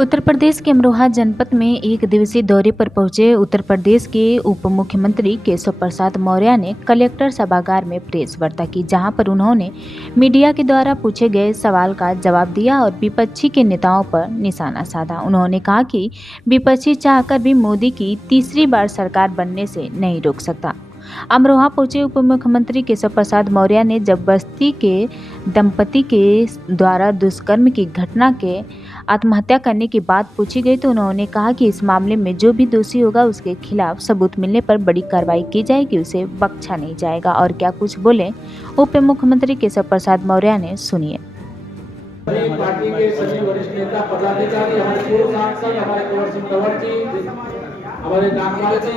उत्तर प्रदेश के अमरोहा जनपद में एक दिवसीय दौरे पर पहुंचे उत्तर प्रदेश के उप मुख्यमंत्री केशव प्रसाद मौर्य ने कलेक्टर सभागार में प्रेस वार्ता की, जहां पर उन्होंने मीडिया के द्वारा पूछे गए सवाल का जवाब दिया और विपक्षी के नेताओं पर निशाना साधा। उन्होंने कहा कि विपक्षी चाहकर भी मोदी की तीसरी बार सरकार बनने से नहीं रोक सकता। अमरोहा पहुंचे उप मुख्यमंत्री केशव प्रसाद मौर्य ने जब बस्ती के दंपति के द्वारा दुष्कर्म की घटना के आत्महत्या करने की बात पूछी गई तो उन्होंने कहा कि इस मामले में जो भी दोषी होगा उसके खिलाफ सबूत मिलने पर बड़ी कार्रवाई की जाएगी, उसे बख्शा नहीं जाएगा। और क्या कुछ बोले उप मुख्यमंत्री केशव प्रसाद मौर्य ने, सुनिए। पार्टी के सभी वरिष्ठ नेता पदाधिकारी, हमारे पूर्व सांसद, हमारे कुंवर सिंह तंवर जी, हमारे नागपाल जी,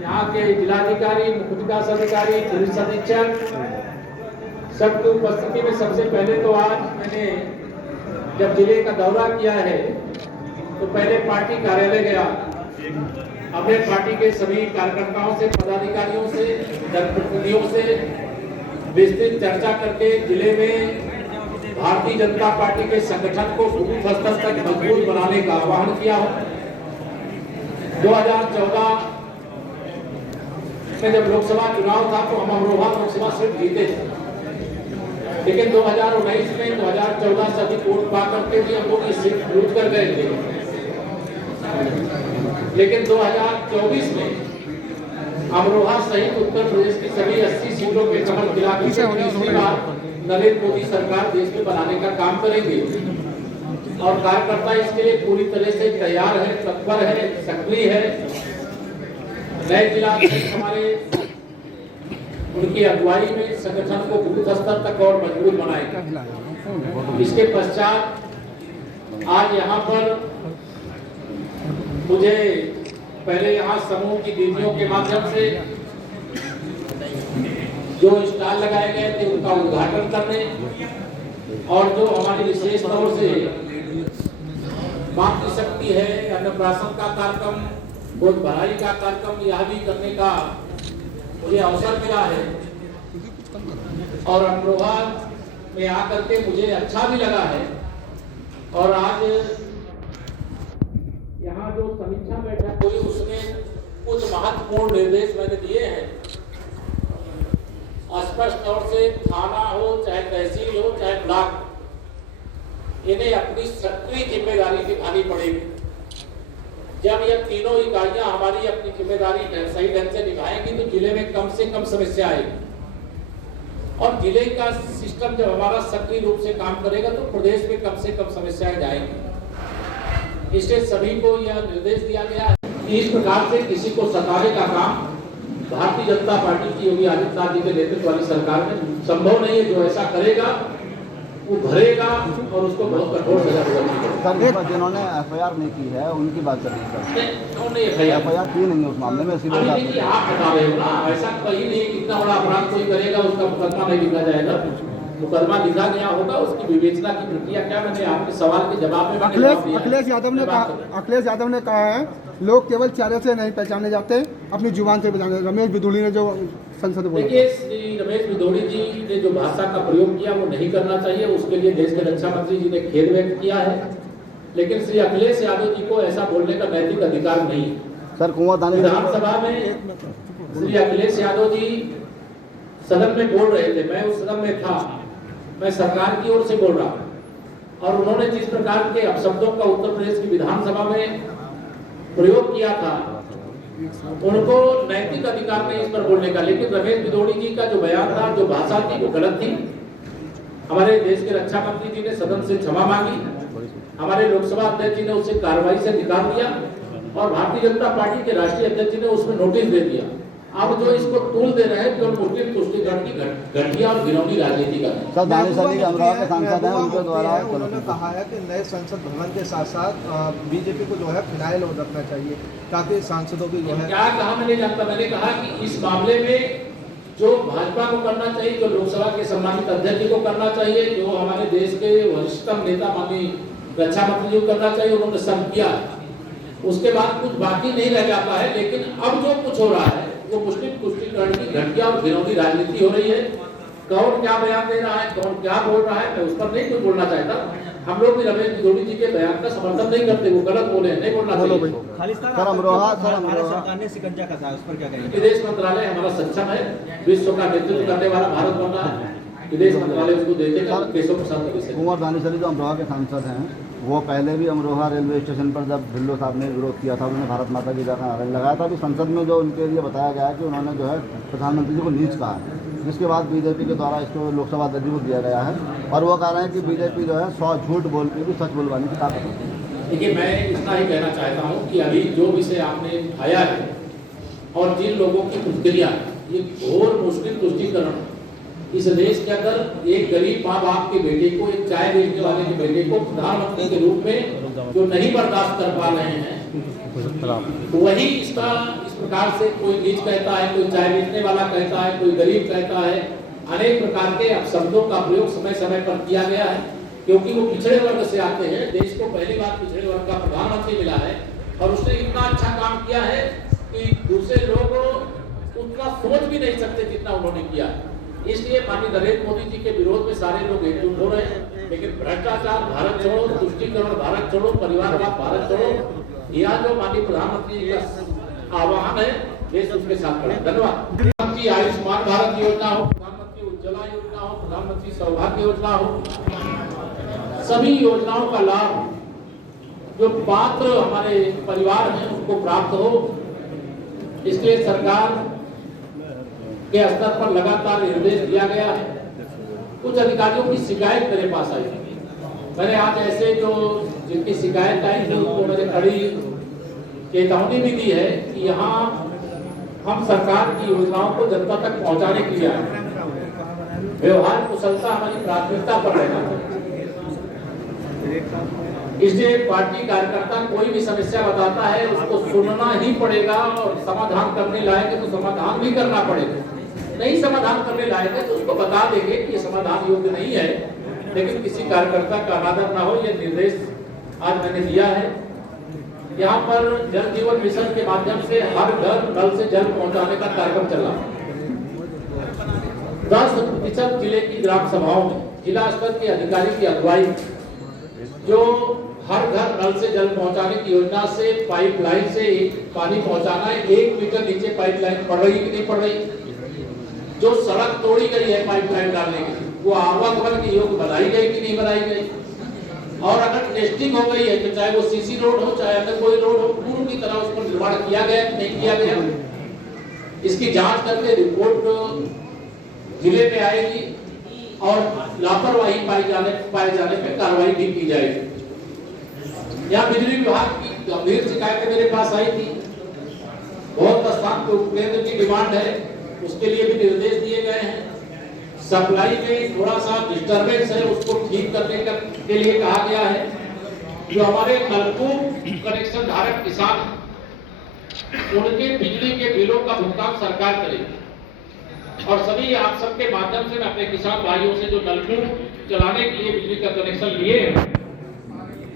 यहाँ के जिलाधिकारी, मुख्य विकास अधिकारी, पुलिस अधीक्षक, सबकी उपस्थिति में सबसे पहले तो आज मैंने जब जिले का दौरा किया है तो पहले पार्टी कार्यालय गया। अपने पार्टी के सभी कार्यकर्ताओं से, पदाधिकारियों से, जनप्रतिनिधियों से विस्तृत चर्चा करके जिले में भारतीय जनता पार्टी के संगठन को बूथ स्तर तक मजबूत बनाने का आह्वान किया। 2014 में जब लोकसभा चुनाव था तो हम अमरोहा लोकसभा सीट जीते थे, लेकिन 2019 में 2014 से अधिक वोट पा करके भी हम लोग इस सीट लूट कर गए थे। लेकिन 2024 में अमरोहा सहित उत्तर प्रदेश की सभी 80 सीटों पे कमल खिलाकर तीसरी बार नरेंद्र मोदी सरकार देश में बनाने का काम करेंगे और कार्यकर्ता इसके लिए पूरी तरह से तैयार है, तत्पर है, सक्रिय है। नए जिला हमारे उनकी अगुवाई में संगठन को बूथ स्तर तक और मजबूत बनाएगा। इसके पश्चात आज यहाँ पर मुझे पहले यहाँ समूह की दीदियों के माध्यम से जो स्टॉल लगाए गए थे उनका उद्घाटन करने और जो हमारी विशेष तौर से मातृशक्ति है, अन्नप्राशन का कार्यक्रम, गोद भराई का कार्यक्रम, यह भी करने का मुझे अवसर मिला है और अमरोहा में आकर के मुझे अच्छा भी लगा है। और आज यहाँ जो समीक्षा बैठक हुई उसमें कुछ महत्वपूर्ण निर्देश मैंने दिए हैं। स्पष्ट तौर से थाना हो, चाहे तहसील हो, चाहे ब्लॉक, इन्हें अपनी सक्रिय जिम्मेदारी निभानी पड़ेगी। जब यह तीनों इकाइयां हमारी अपनी जिम्मेदारी सही ढंग से निभाएंगी तो जिले में कम से कम समस्या आएगी और जिले का सिस्टम जब हमारा सक्रिय रूप से काम करेगा तो प्रदेश में कम से कम समस्याएं जाएंगी। इसलिए सभी को यह निर्देश दिया गया है कि इस प्रकार से किसी को सताने का काम भारतीय जनता पार्टी की योगी आदित्यनाथ जी के नेतृत्व वाली सरकार में संभव नहीं है। जो ऐसा करेगा वो भरेगा और उसको बहुत कठोर सजा होगी। जिन्होंने एफआईआर नहीं की है उनकी बात कर रही है, उन्होंने एफआईआर की नहीं है उस मामले में। आप बता रहे हो ना, ऐसा कहीं नहीं कितना बड़ा अपराध कोई करेगा उसका मुकदमा नहीं लिखा जाएगा। मुकदमा लिखा गया होगा, उसकी विवेचना की प्रक्रिया क्या, मैंने आपके सवाल के जवाब में अखिलेश यादव ने कहा है लोग केवल चेहरे से नहीं पहचाने जाते, अपनी जुबान से पहचाने। रमेश बिधूड़ी ने जो संसद बोला, देखिए श्री रमेश बिधूड़ी जी ने जो भाषा का प्रयोग किया वो नहीं करना चाहिए, उसके लिए देश के रक्षा मंत्री जी ने खेद व्यक्त किया है। लेकिन श्री अखिलेश यादव जी को ऐसा बोलने का नैतिक अधिकार नहीं है। सर विधानसभा में श्री अखिलेश यादव जी सदन में बोल रहे थे, मैं उस सदन में था, मैं सरकार की ओर से बोल रहा हूं और उन्होंने जिस प्रकार के अपशब्दों का उत्तर प्रदेश की विधानसभा में प्रयोग किया था उनको नैतिक अधिकार नहीं इस पर बोलने का। लेकिन रमेश बिधूड़ी जी का जो बयान था, जो भाषा थी वो गलत थी। हमारे देश के रक्षा मंत्री जी ने सदन से क्षमा मांगी, हमारे लोकसभा अध्यक्ष जी ने उसे कार्रवाई से निकाल दिया और भारतीय जनता पार्टी के राष्ट्रीय अध्यक्ष जी ने उसमें नोटिस दे दिया। अब जो इसको तूल दे रहे हैं जो मुस्लिम तुष्टिकरण की घटिया और घिनौनी राजनीति का है। उनके द्वारा उन्होंने कहा है कि नए संसद भवन के साथ साथ बीजेपी को जो है फिनाइल रखना चाहिए ताकि सांसदों की जो है। क्या कहा मैं नहीं जानता, मैंने कहा कि इस मामले में जो भाजपा को करना चाहिए, जो लोकसभा के सम्मानित अध्यक्ष जी को करना चाहिए, जो हमारे देश के वरिष्ठतम नेता माननीय रक्षा मंत्री जी को करना चाहिए, उन्होंने सब किया। उसके बाद कुछ बाकी नहीं रह जाता है। लेकिन अब जो कुछ हो रहा है वो मुस्लिम तुष्टिकरण की घटिया और घिनौनी राजनीति हो रही है। कौन क्या बयान दे रहा है, कौन क्या बोल रहा है, मैं उस पर नहीं कुछ बोलना चाहता। हम लोग भी रमेश बिदुड़ी जी के बयान का समर्थन नहीं करते, वो गलत बोले हैं, नहीं बोलना चाहिए। सर अमरोहा भारत सरकार ने शिकंजा कसा है, उस पर क्या कहेंगे? विदेश मंत्रालय हमारा सक्षम है, विश्व का नेतृत्व करने वाला भारत बन रहा है, विदेश मंत्रालय उसको देखेगा। केशव प्रसाद कुंवर दानिशरी जो अमरोहा के सांसद हैं, वो पहले भी अमरोहा रेलवे स्टेशन पर जब ढिल्लो साहब ने विरोध किया था, उन्होंने भारत माता की जय का नारा लगाया था। अभी संसद में जो उनके लिए बताया गया है कि उन्होंने जो है प्रधानमंत्री जी को नीच कहा है, जिसके बाद बीजेपी के द्वारा इसको लोकसभा अध्यक्ष को दिया गया है और वो कह रहे हैं कि बीजेपी जो है 100 झूठ बोल के भी सच बुलवाने की ताकत है। देखिए, मैं इतना ही कहना चाहता हूँ कि अभी जो विषय आपने उठाया है और जिन लोगों की प्रतिक्रिया, ये घोर मुश्किल तुष्टिकरण इस देश के अंदर एक गरीब माँ बाप के बेटे को, एक चाय बेचने वाले के बेटे को प्रधानमंत्री के रूप में जो नहीं बर्दाश्त कर पा रहे हैं, तो वही इसका इस प्रकार से कोई नीच कहता है, कोई चाय बेचने वाला कहता है, कोई गरीब कहता है, अनेक प्रकार के अपशब्दों का प्रयोग समय समय पर किया गया है, क्योंकि वो पिछड़े वर्ग से आते हैं। देश को पहली बार पिछड़े वर्ग का प्रधानमंत्री मिला है और उसने इतना अच्छा काम किया है कि दूसरे लोग उतना सोच भी नहीं सकते जितना उन्होंने किया है। इसलिए माननीय नरेंद्र मोदी जी के विरोध में सारे लोग एकजुट हो रहे हैं, लेकिन भ्रष्टाचार भारत छोड़ो, तुष्टीकरण भारत छोड़ो, परिवारवाद भारत छोड़ो, यह जो माननीय प्रधानमंत्री जी का आह्वान है, देश उसके साथ खड़ा है। धन्यवाद। प्रधानमंत्री आयुष्मान भारत योजना हो, प्रधानमंत्री उज्ज्वला योजना हो, प्रधानमंत्री सौभाग्य योजना हो, सभी योजनाओं का लाभ जो पात्र हमारे परिवार हैं उनको प्राप्त हो, इसलिए सरकार के स्तर पर लगातार निर्देश दिया गया है। कुछ अधिकारियों की शिकायत मेरे पास आई, मैंने आज ऐसे जो जिनकी शिकायत आई थी उनको मैंने कड़ी चेतावनी भी दी है कि यहाँ हम सरकार की योजनाओं को जनता तक पहुँचाने के लिए आए, व्यवहार कुशलता हमारी प्राथमिकता पर रहना चाहिए। इसलिए पार्टी कार्यकर्ता कोई भी समस्या बताता है उसको सुनना ही पड़ेगा और समाधान करने लायक है तो समाधान भी करना पड़ेगा, नहीं समाधान करने लायक है तो उसको बता देंगे कि ये समाधान योग्य नहीं है, लेकिन किसी कार्यकर्ता का अनादर ना हो, ये निर्देश आज मैंने दिया है। यहाँ पर जल जीवन मिशन के माध्यम से हर घर नल से जल पहुंचाने का कार्यक्रम चला। 10% जिले की ग्राम सभाओं में जिला स्तर के अधिकारी की अगुवाई जो हर घर नल से जल पहुंचाने की योजना से पाइपलाइन से पानी पहुंचाना है, 1 मीटर नीचे पाइपलाइन पड़ रही कि नहीं पड़ रही, जो सड़क तोड़ी गई है पाइपलाइन डालने के लिए वो आवागमन के योग्य बनाई गई कि नहीं बनाई गई, और अगर टेस्टिंग हो गई है तो चाहे वो सीसी रोड हो चाहे अन्य कोई रोड हो, पूर्व की तरह उसको निर्माण किया गया कि नहीं किया गया, इसकी जांच करके रिपोर्ट जिले में आएगी और लापरवाही पाए जाने पर कार्रवाई भी की जाएगी। यहाँ बिजली विभाग की गंभीर शिकायतें मेरे पास आई थी, बहुत स्थान पे उपकेंद्र की डिमांड है, उसके लिए भी निर्देश दिए गए हैं। सप्लाई में थोड़ा सा डिस्टरबेंस है, उसको ठीक करने के लिए कहा गया है। जो हमारे नलकूप कनेक्शन धारक किसान, उनके बिजली के बिलों का भुगतान सरकार करेगी और सभी आप सबके माध्यम से मैं अपने किसान भाइयों से जो नलकूप चलाने के लिए बिजली का कनेक्शन लिए हैं,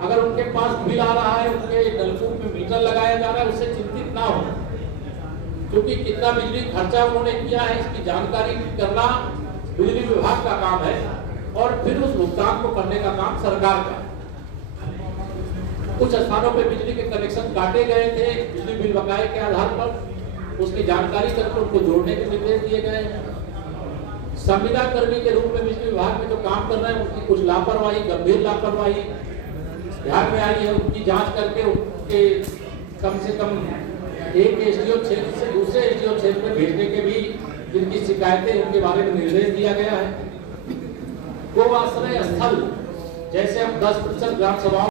अगर उनके पास बिल आ रहा है, उनके नलकूप में मीटर लगाया जा रहा है, उससे चिंतित ना हो, क्योंकि कितना बिजली खर्चा उन्होंने किया है इसकी जानकारी करना बिजली विभाग का काम है और फिर उस भुगतान को करने का काम सरकार का है। कुछ स्थानों पे बिजली के कनेक्शन काटे गए थे बिजली बिल बकाये के आधार पर, उसकी जानकारी करके उनको जोड़ने के निर्देश दिए गए हैं। संविदा कर्मी के रूप में बिजली विभाग में जो काम कर रहे हैं उनकी कुछ लापरवाही, गंभीर लापरवाही ध्यान में आई है, उनकी जांच करके उनके कम से कम एक एसडीओ क्षेत्र से दूसरे एसडीओ क्षेत्र में भेजने के भी जिनकी शिकायतें उनके बारे में निर्देश दिया गया है। गो आश्रय स्थल जैसे हम 10% ग्राम सभाओं